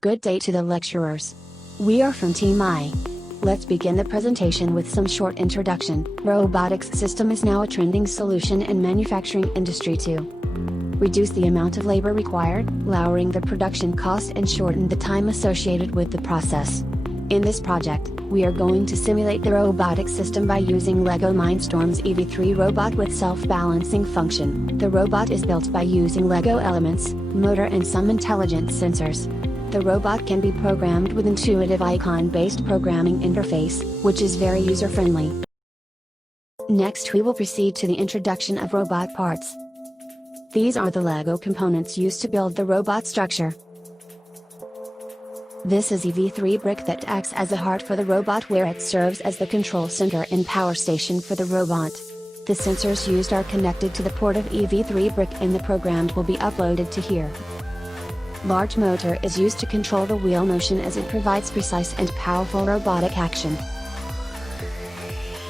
Good day to the lecturers. We are from Team I. Let's begin the presentation with some short introduction. Robotics system is now a trending solution in manufacturing industry to reduce the amount of labor required, lowering the production cost and shorten the time associated with the process. In this project, we are going to simulate the robotic system by using LEGO Mindstorm's EV3 robot with self-balancing function. The robot is built by using LEGO elements, motor and some intelligent sensors. The robot can be programmed with intuitive icon-based programming interface, which is very user-friendly. Next we will proceed to the introduction of robot parts. These are the LEGO components used to build the robot structure. This is EV3 brick that acts as a heart for the robot where it serves as the control center and power station for the robot. The sensors used are connected to the port of EV3 brick and the program will be uploaded to here. Large motor is used to control the wheel motion as it provides precise and powerful robotic action.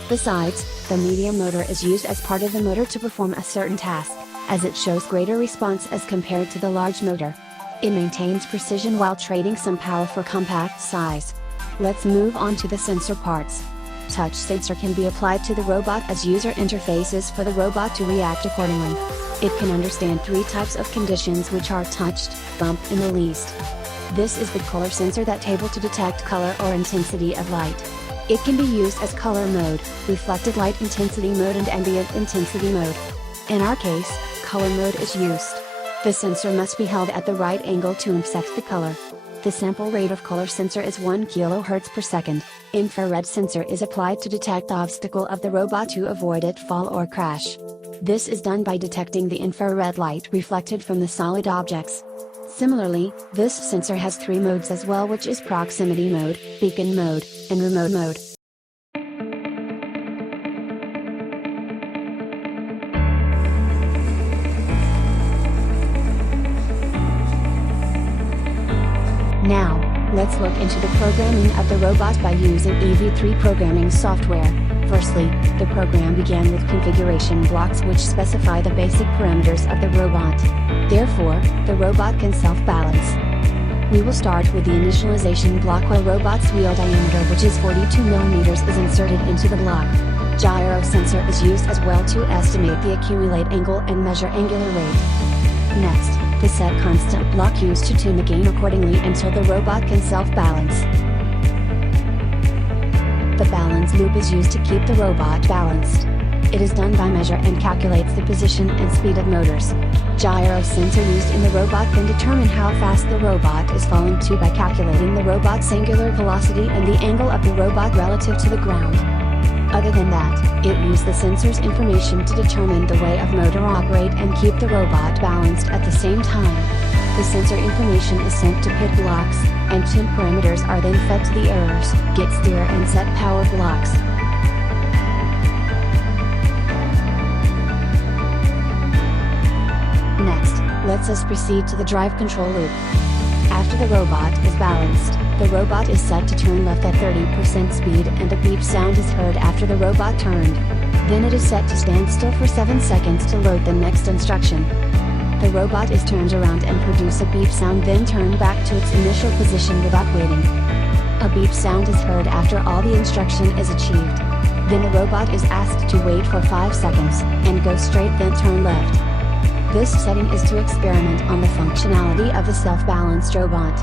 Besides, the medium motor is used as part of the motor to perform a certain task, as it shows greater response as compared to the large motor. It maintains precision while trading some power for compact size. Let's move on to the sensor parts. Touch sensor can be applied to the robot as user interfaces for the robot to react accordingly. It can understand 3 types of conditions which are touched, bump and released. This is the color sensor that's able to detect color or intensity of light. It can be used as color mode, reflected light intensity mode and ambient intensity mode. In our case, color mode is used. The sensor must be held at the right angle to intersect the color. The sample rate of color sensor is 1 kHz per second. Infrared sensor is applied to detect obstacle of the robot to avoid it fall or crash. This is done by detecting the infrared light reflected from the solid objects. Similarly, this sensor has 3 modes as well, which is proximity mode, beacon mode, and remote mode. Now, let's look into the programming of the robot by using EV3 programming software. Firstly, the program began with configuration blocks which specify the basic parameters of the robot. Therefore, the robot can self-balance. We will start with the initialization block where robot's wheel diameter, which is 42 mm, is inserted into the block. Gyro sensor is used as well to estimate the accumulate angle and measure angular rate. Next, the set constant block used to tune the gain accordingly until the robot can self-balance. The balance loop is used to keep the robot balanced. It is done by measure and calculates the position and speed of motors. Gyro sensor used in the robot can determine how fast the robot is falling to by calculating the robot's angular velocity and the angle of the robot relative to the ground. Other than that, it uses the sensor's information to determine the way of motor operate and keep the robot balanced at the same time. The sensor information is sent to pit blocks, and tune parameters are then fed to the errors, get steer and set power blocks. Next, let's us proceed to the drive control loop. After the robot is balanced, the robot is set to turn left at 30% speed and a beep sound is heard after the robot turned. Then it is set to stand still for 7 seconds to load the next instruction. The robot is turned around and produce a beep sound, then turn back to its initial position without waiting. A beep sound is heard after all the instruction is achieved. Then the robot is asked to wait for 5 seconds, and go straight then turn left. This setting is to experiment on the functionality of the self-balanced robot.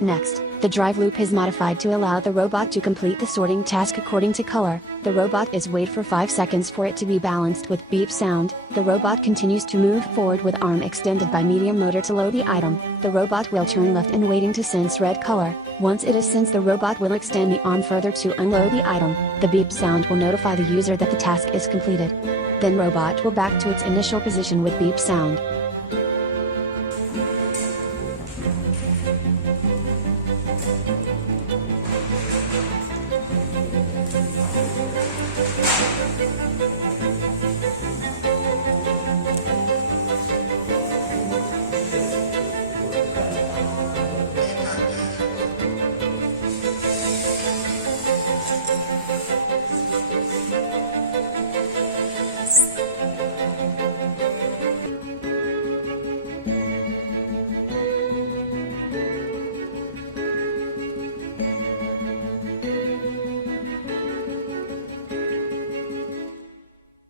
Next, the drive loop is modified to allow the robot to complete the sorting task according to color. The robot is wait for 5 seconds for it to be balanced with beep sound. The robot continues to move forward with arm extended by medium motor to load the item. The robot will turn left and waiting to sense red color. Once it is sensed, the robot will extend the arm further to unload the item. The beep sound will notify the user that the task is completed. Then robot will back to its initial position with beep sound.